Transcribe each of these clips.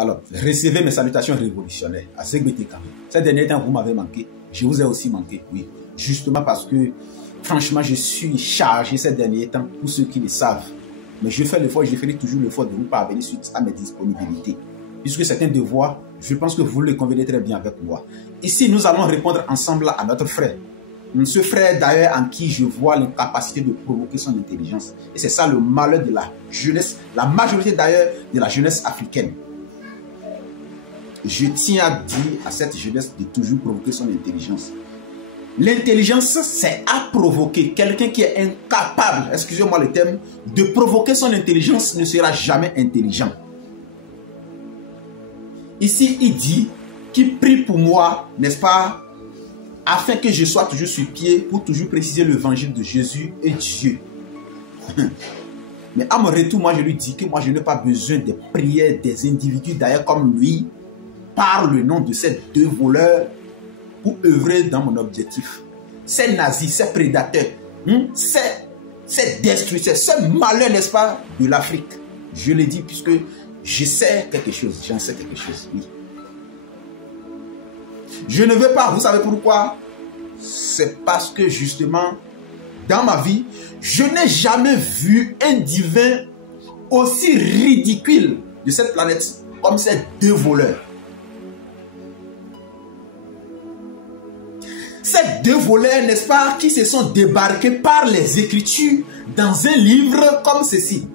Alors, recevez mes salutations révolutionnaires à Segbete Kamé. Ces derniers temps, vous m'avez manqué. Je vous ai aussi manqué, oui. Justement parce que, franchement, je suis chargé ces derniers temps, pour ceux qui le savent. Mais je fais l'effort, je ferai toujours l'effort de vous parvenir suite à mes disponibilités. Puisque c'est un devoir, je pense que vous le convenez très bien avec moi. Ici, nous allons répondre ensemble à notre frère. Ce frère d'ailleurs en qui je vois l'incapacité de provoquer son intelligence. Et c'est ça le malheur de la jeunesse, la majorité d'ailleurs de la jeunesse africaine. Je tiens à dire à cette jeunesse de toujours provoquer son intelligence. L'intelligence, c'est à provoquer. Quelqu'un qui est incapable, excusez-moi le terme, de provoquer son intelligence ne sera jamais intelligent. Ici, il dit qu'il prie pour moi, n'est-ce pas, afin que je sois toujours sur pied pour toujours préciser l'évangile de Jésus et Dieu. Mais à mon retour, moi je lui dis que moi je n'ai pas besoin des prières des individus d'ailleurs comme lui, par le nom de ces deux voleurs pour œuvrer dans mon objectif. Ces nazis, ces prédateurs, ces destructeurs, ces malheurs, n'est-ce pas, de l'Afrique. Je le dis puisque je sais quelque chose, j'en sais quelque chose, oui. Je ne veux pas, vous savez pourquoi? C'est parce que justement, dans ma vie, je n'ai jamais vu un divin aussi ridicule de cette planète comme ces deux voleurs. Ces deux voleurs, n'est-ce pas, qui se sont débarqués par les Écritures dans un livre comme ceci,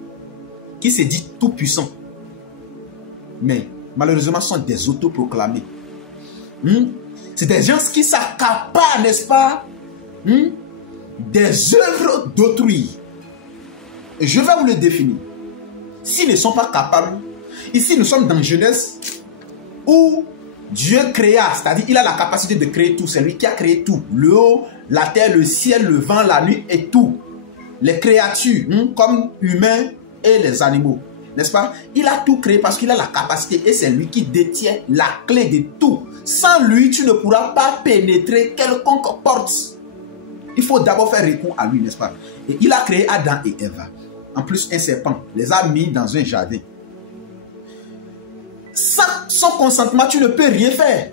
qui se dit tout puissant. Mais malheureusement, ce sont des autoproclamés. C'est des gens qui s'accaparent, n'est-ce pas, des œuvres d'autrui. Et je vais vous le définir. S'ils ne sont pas capables, ici nous sommes dans Genèse où Dieu créa, c'est-à-dire il a la capacité de créer tout. C'est lui qui a créé tout. Le haut, la terre, le ciel, le vent, la nuit et tout. Les créatures, comme humains et les animaux. N'est-ce pas? Il a tout créé parce qu'il a la capacité et c'est lui qui détient la clé de tout. Sans lui, tu ne pourras pas pénétrer quelconque porte. Il faut d'abord faire recours à lui, n'est-ce pas? Et il a créé Adam et Ève. En plus, un serpent les a mis dans un jardin. Sans son consentement, tu ne peux rien faire.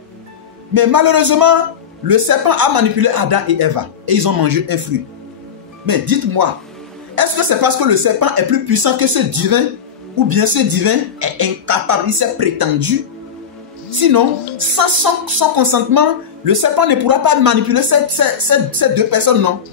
Mais malheureusement, le serpent a manipulé Adam et Ève. Et ils ont mangé un fruit. Mais dites-moi, est-ce que c'est parce que le serpent est plus puissant que ce divin? Ou bien ce divin est incapable, il s'est prétendu? Sinon, sans son consentement, le serpent ne pourra pas manipuler ces deux personnes, non?